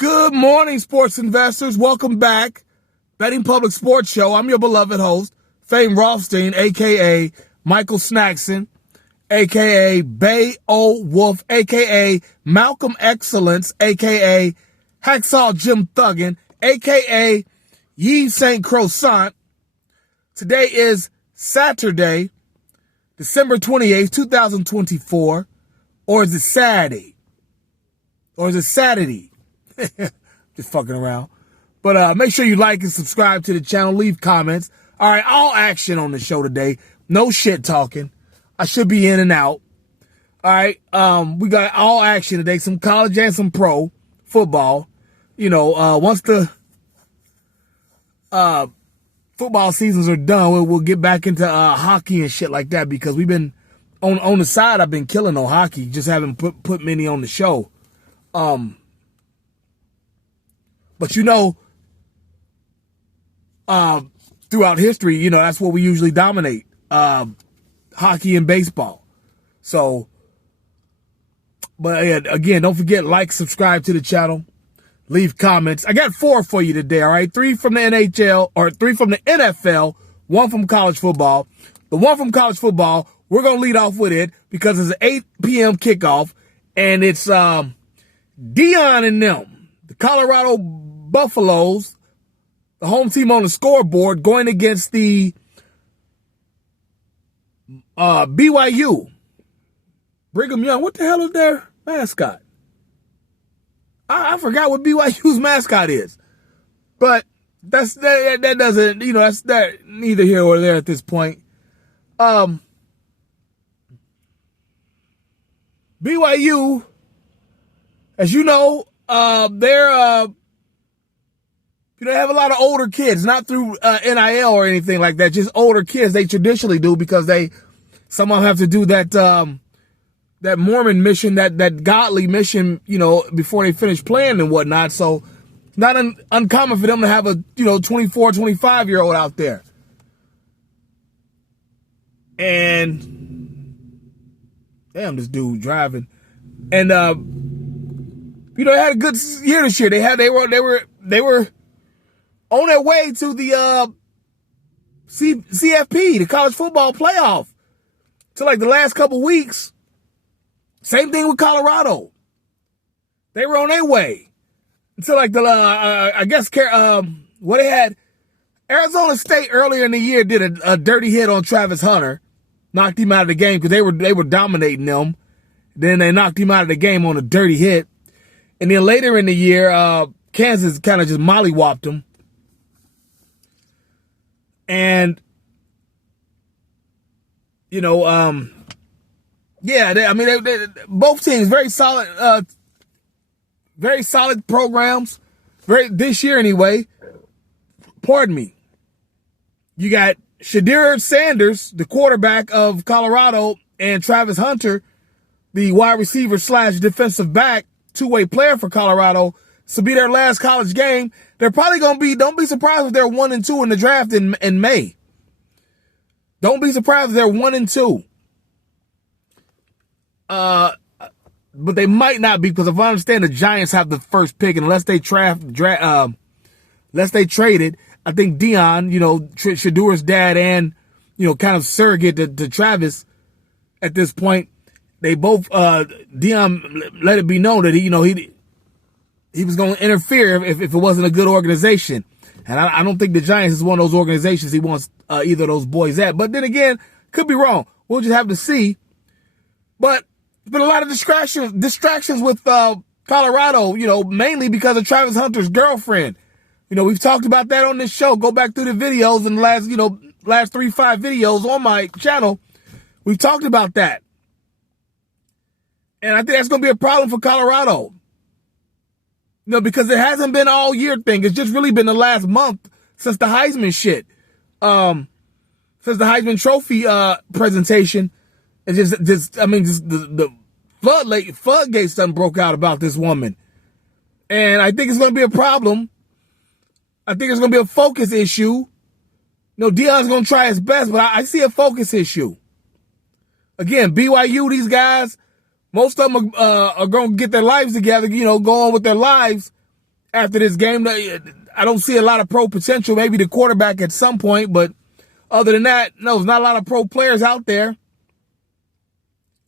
Good morning, sports investors. Welcome back. Betting Public Sports Show. I'm your beloved host, famed Rothstein, a.k.a. Michael Snackson, a.k.a. Bay O Wolf, a.k.a. Malcolm Excellence, a.k.a. Hacksaw Jim Thuggin, a.k.a. Yves St. Croissant. Today is Saturday, December 28th, 2024. Or is it Saturday? Just fucking around. But make sure you like and subscribe to the channel. Leave comments. All right, all action on the show today. No shit talking. I should be in and out. All right, we got all action today. Some college and some pro football. You know, once the football seasons are done, we'll get back into hockey and shit like that, because we've been on the side. I've been killing on hockey, just haven't put many on the show. But you know, throughout history, you know, that's what we usually dominate, hockey and baseball. So, but again, don't forget, like, subscribe to the channel, leave comments. I got 4 for you today, all right? 3 from the NHL, or 3 from the NFL, 1 from college football. The 1 from college football, we're going to lead off with it because it's an 8 p.m. kickoff, and it's Deion and them, the Colorado Buffaloes, the home team on the scoreboard, going against the BYU. Brigham Young. What the hell is their mascot? I forgot what BYU's mascot is. But that doesn't, you know, that's that neither here or there at this point. BYU, as you know, they're they have a lot of older kids, not through NIL or anything like that, just older kids. They traditionally do, because some of them have to do that that Mormon mission, that godly mission, you know, before they finish playing and whatnot. So it's not uncommon for them to have a, 24, 25-year-old out there. And damn, this dude driving. And they had a good year this year. They were on their way to the CFP, the college football playoff. So like the last couple weeks, same thing with Colorado. They were on their way until like the they had Arizona State earlier in the year did a dirty hit on Travis Hunter, knocked him out of the game because they were dominating them. Then they knocked him out of the game on a dirty hit, and then later in the year, Kansas kind of just mollywopped him. And, they both teams, very solid programs, this year anyway. Pardon me. You got Shedeur Sanders, the quarterback of Colorado, and Travis Hunter, the wide receiver / defensive back, two-way player for Colorado. This will be their last college game. They're probably going to be, don't be surprised if they're 1-2 in the draft in May. Don't be surprised if they're 1-2. But they might not be, because if I understand, the Giants have the first pick, and unless they trade it, I think Deion, Shedeur's dad and, kind of surrogate to Travis at this point, they both, Deion let it be known that he was going to interfere if it wasn't a good organization. And I don't think the Giants is one of those organizations he wants either of those boys at. But then again, could be wrong. We'll just have to see. But there's been a lot of distractions with Colorado, mainly because of Travis Hunter's girlfriend. We've talked about that on this show. Go back through the videos in the last 3-5 videos on my channel. We've talked about that. And I think that's going to be a problem for Colorado. Because it hasn't been all year thing. It's just really been the last month since the Heisman shit. Since the Heisman Trophy presentation. It's just the floodgates done broke out about this woman. And I think it's going to be a problem. I think it's going to be a focus issue. Deion's going to try his best, but I see a focus issue. Again, BYU, these guys, most of them are going to get their lives together, go on with their lives. after this game. I don't see a lot of pro potential. Maybe the quarterback at some point, but other than that, no, there's not a lot of pro players out there.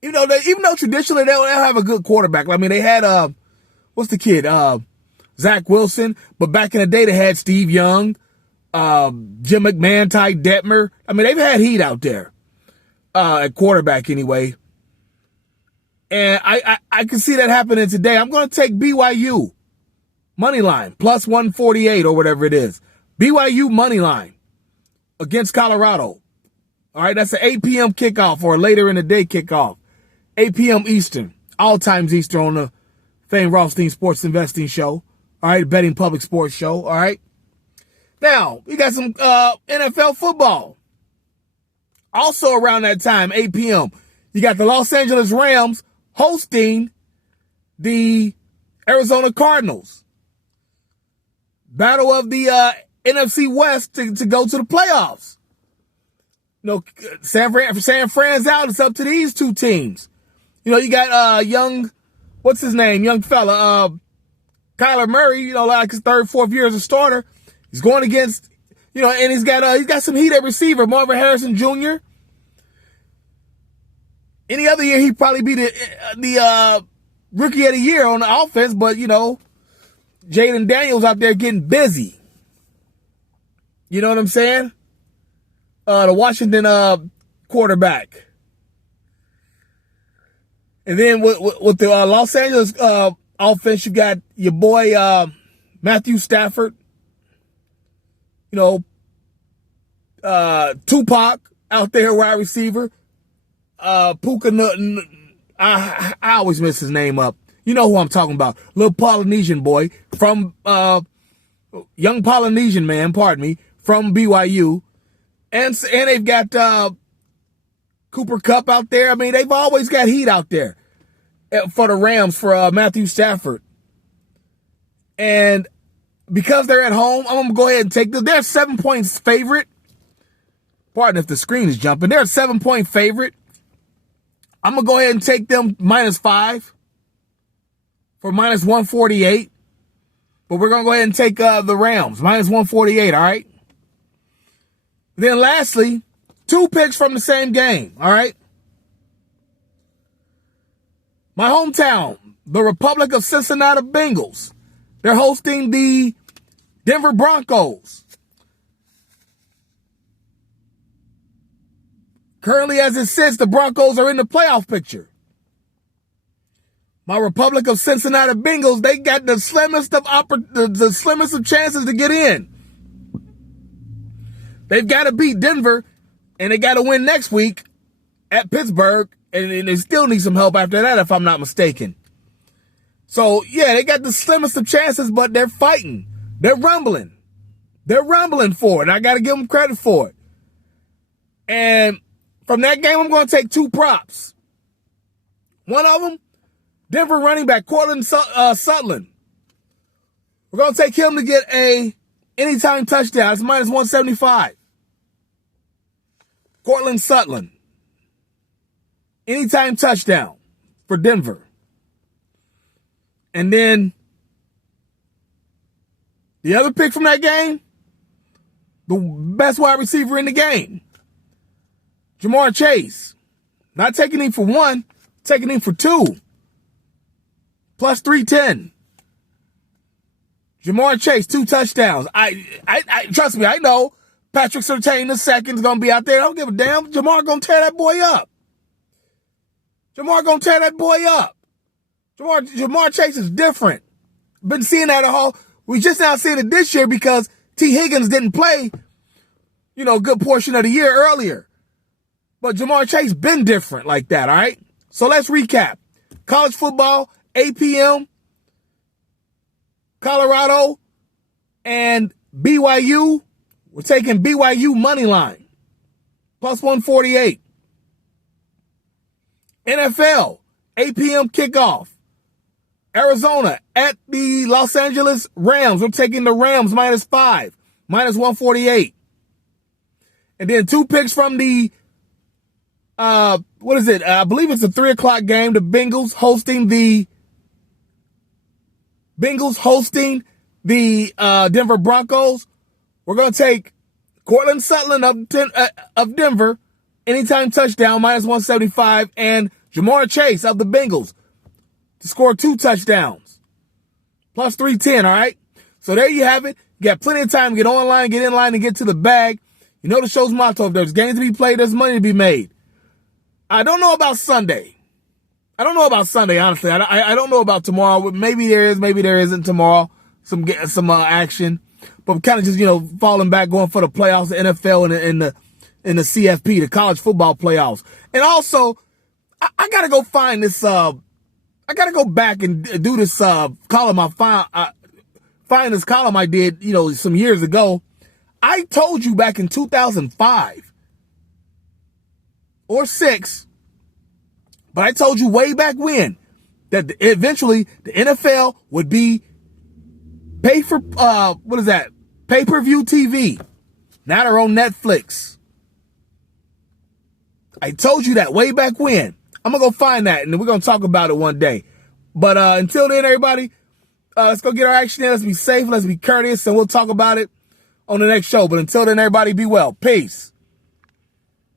Even though traditionally they'll have a good quarterback. I mean, they had what's the kid? Zach Wilson. But back in the day, they had Steve Young, Jim McMahon, Ty Detmer. I mean, they've had heat out there at quarterback anyway. And I can see that happening today. I'm going to take BYU money line plus 148 or whatever it is. BYU money line against Colorado. All right, that's an 8 p.m. kickoff or a later in the day kickoff. 8 p.m. Eastern, all times Eastern on the famed Rothstein Sports Investing Show. All right, betting public sports show. All right. Now, we got some NFL football. Also around that time, 8 p.m., you got the Los Angeles Rams hosting the Arizona Cardinals. Battle of the NFC West to go to the playoffs. San Fran's out. It's up to these two teams. You got young, what's his name? Young fella, Kyler Murray, like his third, fourth year as a starter. He's going against, and he's got some heat at receiver, Marvin Harrison Jr. Any other year, he'd probably be the rookie of the year on the offense, but, Jaden Daniels out there getting busy. You know what I'm saying? The Washington quarterback. And then with the Los Angeles offense, you got your boy Matthew Stafford. Tupac out there, wide receiver. Puka, I always miss his name up. You know who I'm talking about. Little Polynesian boy from, young Polynesian man, pardon me, from BYU. And they've got Cooper Kupp out there. I mean, they've always got heat out there for the Rams, for Matthew Stafford. And because they're at home, I'm going to go ahead and take them. They're a 7-point favorite. Pardon if the screen is jumping. They're a 7-point favorite. I'm going to go ahead and take them -5 for -148. But we're going to go ahead and take the Rams, -148, all right? Then lastly, 2 picks from the same game, all right? My hometown, the Republic of Cincinnati Bengals. They're hosting the Denver Broncos. Currently, as it sits, the Broncos are in the playoff picture. My Republic of Cincinnati Bengals, they got the slimmest of chances to get in. They've got to beat Denver, and they got to win next week at Pittsburgh, and they still need some help after that, if I'm not mistaken. So, yeah, they got the slimmest of chances, but they're fighting. They're rumbling. They're rumbling for it. I got to give them credit for it. And from that game, I'm going to take 2 props. One of them, Denver running back Cortland Sutton. We're going to take him to get a anytime touchdown. It's -175. Cortland Sutton. Anytime touchdown for Denver. And then the other pick from that game, the best wide receiver in the game, Jamar Chase. Not taking him for 1, taking him for 2. +310. Jamar Chase, 2 touchdowns. I trust me, I know Patrick Surtain II is going to be out there. I don't give a damn. Jamar going to tear that boy up. Jamar going to tear that boy up. Jamar Chase is different. Been seeing that all. We just now seeing it this year because T. Higgins didn't play, a good portion of the year earlier. But Jamar Chase been different like that, all right? So let's recap. College football, 8 p.m., Colorado, and BYU. We're taking BYU money line, +148. NFL, 8 p.m. kickoff. Arizona at the Los Angeles Rams. We're taking the Rams -5, -148. And then 2 picks from the, what is it? I believe it's a 3:00 game. The Bengals hosting the Denver Broncos. We're going to take Cortland Sutton of Denver, anytime touchdown, -175, and Jamar Chase of the Bengals to score 2 touchdowns, plus 310, all right? So there you have it. You got plenty of time to get online, get in line, and get to the bag. You know the show's motto: if there's games to be played, there's money to be made. I don't know about Sunday. Honestly. I don't know about tomorrow. Maybe there is, maybe there isn't tomorrow. Some action. But kind of just, falling back, going for the playoffs, the NFL and the CFP, the college football playoffs. And also, I got to go find this, I got to go back and do this column find this column I did, some years ago. I told you back in 2005 or 6, but I told you way back when that eventually the NFL would be pay-per-view TV. Now they're on Netflix. I told you that way back when. I'm going to go find that, and we're going to talk about it one day. But until then, everybody, let's go get our action in. Let's be safe. Let's be courteous, and we'll talk about it on the next show. But until then, everybody, be well. Peace.